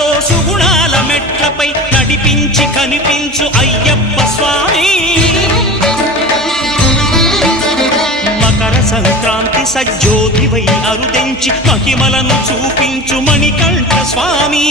మనతో సుగుణాల మెట్లపై నడిపించి కనిపించు అయ్యప్ప స్వామి. మకర సంక్రాంతి సజ్జోతివై అరుదించి మహిమలను చూపించు మణికంఠ స్వామి.